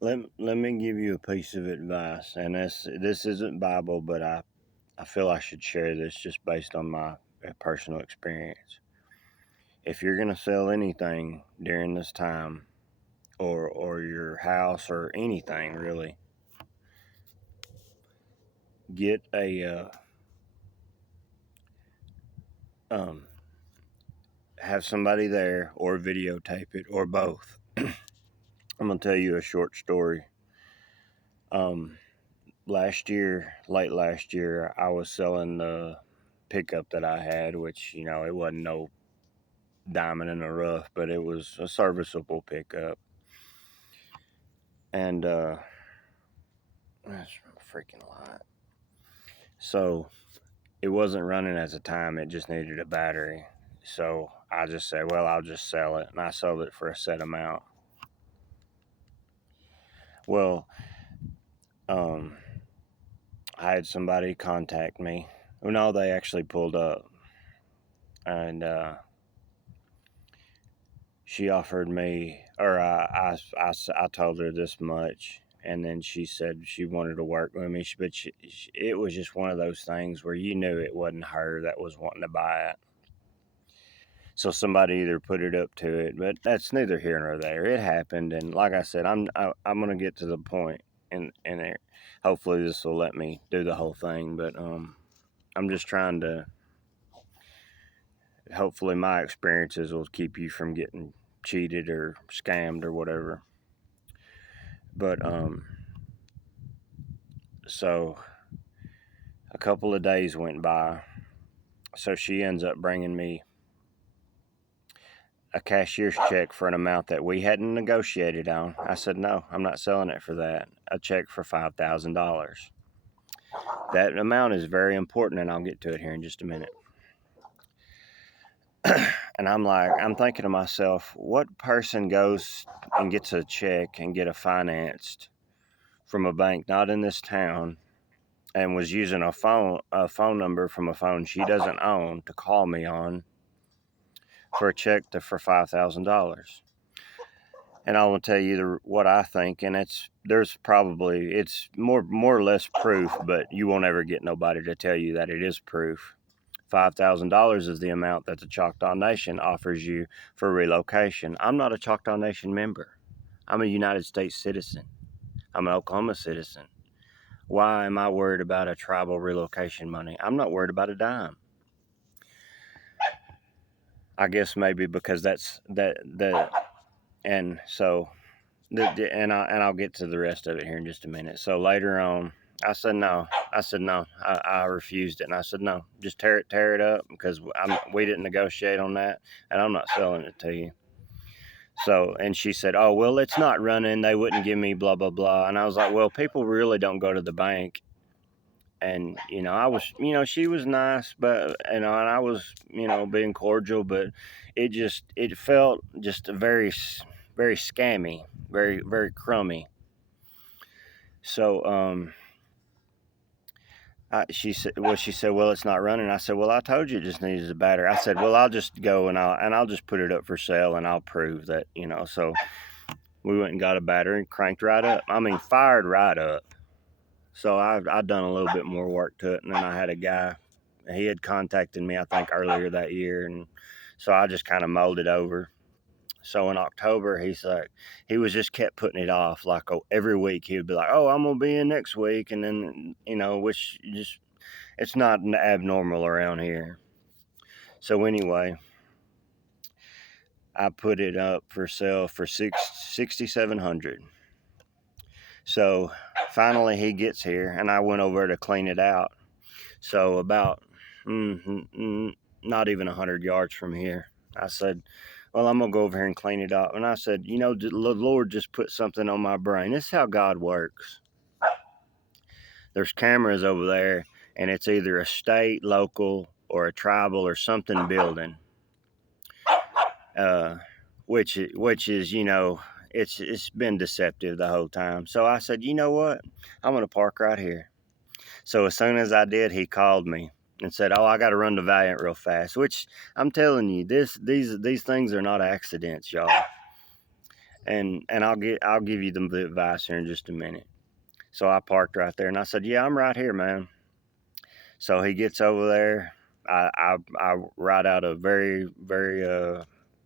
Let me give you a piece of advice, and this isn't Bible, but I feel I should share this just based on my personal experience. If you're gonna sell anything during this time, or your house or anything really, get a um, have somebody there or videotape it or both. I'm gonna tell you a short story. Um, late last year, I was selling the pickup that I had, which it wasn't no diamond in the rough, but it was a serviceable pickup, and that's a freaking lot. So it wasn't running at the time; it just needed a battery. So I just said, well, I'll just sell it, and I sold it for a set amount. Well, um, I had somebody contact me. Well, no, they actually pulled up, and she offered me, or I told her this much, and then she said she wanted to work with me, but it was just one of those things where you knew it wasn't her that was wanting to buy it. So somebody either put it up to it, but that's neither here nor there. It happened, and like I said, I'm gonna get to the point, and there. Hopefully this will let me do the whole thing, but I'm just trying to. Hopefully my experiences will keep you from getting cheated or scammed or whatever. But so a couple of days went by. So she ends up bringing me a cashier's check for an amount that we hadn't negotiated on. I said, no, I'm not selling it for that. A check for $5,000. That amount is very important, and I'll get to it here in just a minute. And I'm thinking to myself, what person goes and gets a check and get it financed from a bank not in this town and was using a phone number from a phone she doesn't own to call me on for a check for $5,000? And I will tell you what I think, and it's more or less proof, but you won't ever get nobody to tell you that it is proof. $5,000 is the amount that the Choctaw Nation offers you for relocation. I'm not a Choctaw Nation member. I'm a United States citizen. I'm an Oklahoma citizen. Why am I worried about a tribal relocation money? I'm not worried about a dime. I guess maybe because that's that and so I'll get to the rest of it here in just a minute. So later on, I said no. I refused it, and I said no. Just tear it up because we didn't negotiate on that, and I'm not selling it to you. So, and she said, oh well, it's not running. They wouldn't give me blah blah blah, and I was like, well, people really don't go to the bank. And I was, she was nice, but and I was, being cordial, but it felt just very scammy, very crummy. So she said, well, it's not running. I said, well, I told you it just needs a battery. I said, well, I'll just go and I'll just put it up for sale, and I'll prove that. So we went and got a battery and cranked right up. I mean, fired right up. So I've done a little bit more work to it, and then I had a guy. He had contacted me, I think, earlier that year, and so I just kind of molded over. So in October, he was just kept putting it off. Like, every week he would be like, "Oh, I'm gonna be in next week," and then which just it's not abnormal around here. So anyway, I put it up for sale for 6,700. So finally he gets here, and I went over to clean it out. So about not even 100 yards from here, I said, well, I'm going to go over here and clean it up. And I said, the Lord just put something on my brain. This is how God works. There's cameras over there, and it's either a state, local, or a tribal or something building, which is, it's been deceptive the whole time. So I said, you know what? I'm going to park right here. So as soon as I did, he called me and said, "Oh, I got to run to Valiant real fast." Which I'm telling you, these things are not accidents, y'all. and I'll give you the advice here in just a minute. So I parked right there, and I said, "Yeah, I'm right here, man." So he gets over there. I write out a very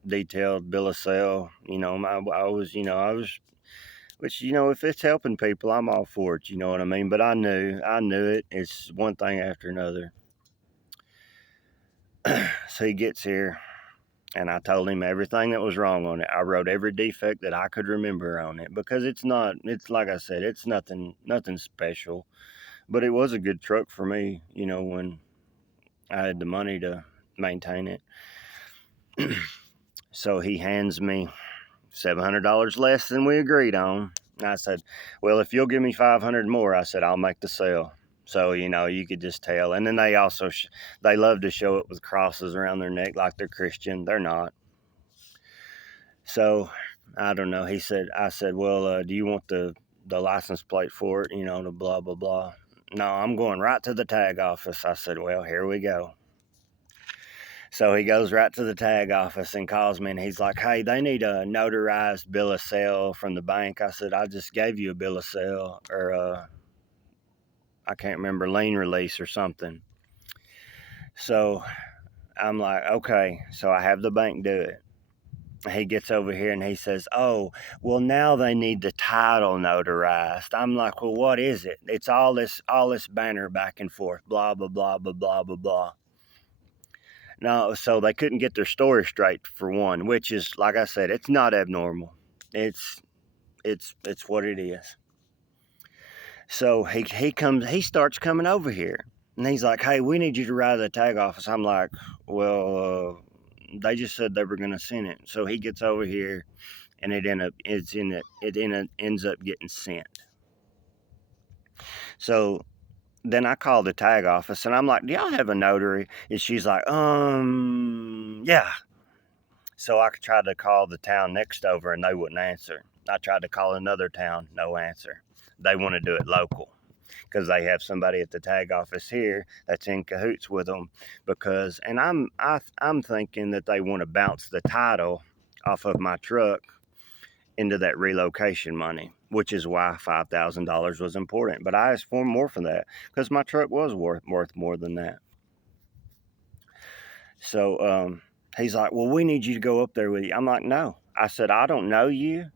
detailed bill of sale. I was, which, if it's helping people, I'm all for it. You know what I mean? But I knew it. It's one thing after another. So he gets here, and I told him everything that was wrong on it. I wrote every defect that I could remember on it, because it's not. It's like I said, it's nothing special. But it was a good truck for me. When I had the money to maintain it. So he hands me $700 less than we agreed on. I said, "Well, if you'll give me 500 more," I said, "I'll make the sale." So, you could just tell. And then they also, they love to show it with crosses around their neck like they're Christian. They're not. So, I don't know. I said, "Well, do you want the license plate for it? The blah, blah, blah." "No, I'm going right to the tag office." I said, "Well, here we go." So he goes right to the tag office and calls me, and he's like, "Hey, they need a notarized bill of sale from the bank." I said, "I just gave you a bill of sale, or I can't remember, lien release or something." So I'm like, "Okay." So I have the bank do it. He gets over here and he says, "Oh, well, now they need the title notarized." I'm like, "Well, what is it?" It's all this banner back and forth, blah, blah, blah, blah, blah, blah, blah. No, so they couldn't get their story straight, for one, which is, like I said, it's not abnormal. It's it's what it is. So he starts coming over here, and he's like, "Hey, we need you to ride to the tag office." I'm like, "Well, they just said they were gonna send it." So he gets over here, and ends up getting sent. So then I call the tag office, and I'm like, "Do y'all have a notary?" And she's like, yeah." So I tried to call the town next over, and they wouldn't answer. I tried to call another town, no answer. They want to do it local, because they have somebody at the tag office here that's in cahoots with them. And I'm thinking that they want to bounce the title off of my truck into that relocation money, which is why $5,000 was important. But I asked for more for that, because my truck was worth more than that. So he's like, "Well, we need you to go up there with you." I'm like, "No." I said, "I don't know you.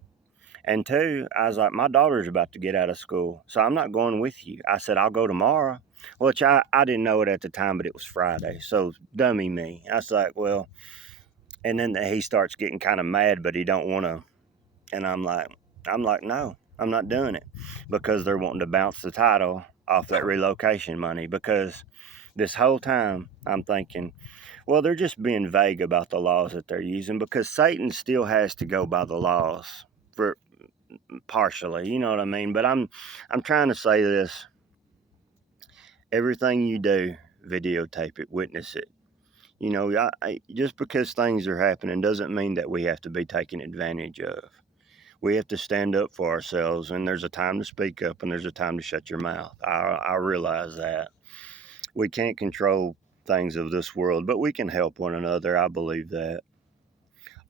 And two, I was like, my daughter's about to get out of school, so I'm not going with you." I said, "I'll go tomorrow." Which I didn't know it at the time, but it was Friday. So dummy me. I was like, "Well," and then he starts getting kind of mad, but he don't want to. And I'm like, "No, I'm not doing it," because they're wanting to bounce the title off that relocation money. Because this whole time I'm thinking, well, they're just being vague about the laws that they're using, because Satan still has to go by the laws, for partially, you know what I mean? But I'm trying to say this: everything you do, videotape it, witness it. Just because things are happening doesn't mean that we have to be taken advantage of. We have to stand up for ourselves, and there's a time to speak up, and there's a time to shut your mouth. I realize that we can't control things of this world, but we can help one another. I believe that.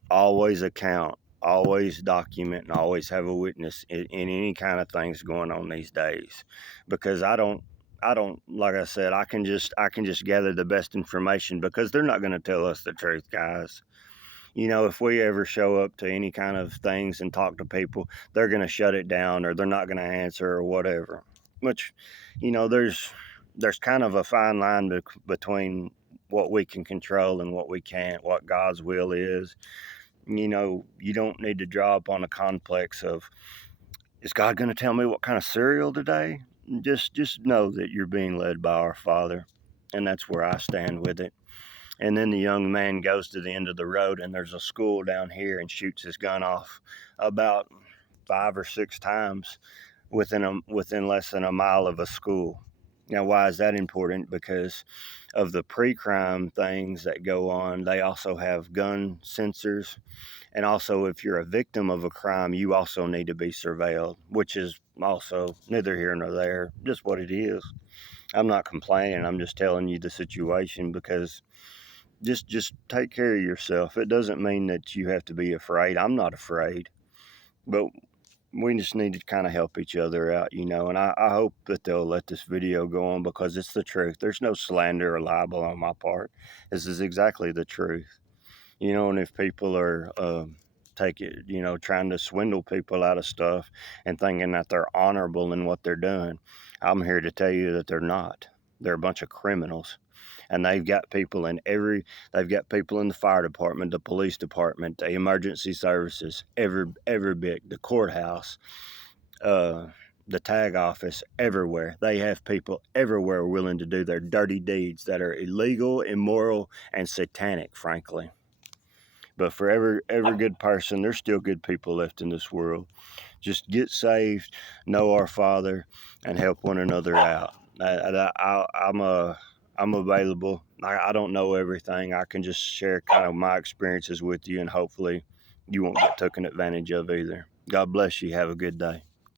Always account, always document, and always have a witness in any kind of things going on these days. Because I don't, like I said, I can just gather the best information, because they're not going to tell us the truth, guys. If we ever show up to any kind of things and talk to people, they're going to shut it down, or they're not going to answer, or whatever. Which, there's kind of a fine line between what we can control and what we can't, what God's will is. You don't need to draw up on a complex of, is God going to tell me what kind of cereal today? Just know that you're being led by our Father, and that's where I stand with it. And then the young man goes to the end of the road, and there's a school down here, and shoots his gun off about 5 or 6 times within less than a mile of a school. Now, why is that important? Because of the pre-crime things that go on. They also have gun sensors, and also, if you're a victim of a crime, you also need to be surveilled, which is also neither here nor there, just what it is. I'm not complaining. I'm just telling you the situation, because just take care of yourself. It doesn't mean that you have to be afraid. I'm not afraid. But we just need to kind of help each other out, and I hope that they'll let this video go on because it's the truth. There's no slander or libel on my part. This is exactly the truth. And if people are trying to swindle people out of stuff and thinking that they're honorable in what they're doing, I'm here to tell you that they're not. They're a bunch of criminals. And they've got people in the fire department, the police department, the emergency services, every bit, the courthouse, uh, the tag office, everywhere. They have people everywhere willing to do their dirty deeds that are illegal, immoral, and satanic, frankly. But for every good person, there's still good people left in this world. Just get saved, know our Father, and help one another out. I'm available. I don't know everything. I can just share kind of my experiences with you, and hopefully you won't get taken advantage of either. God bless you. Have a good day.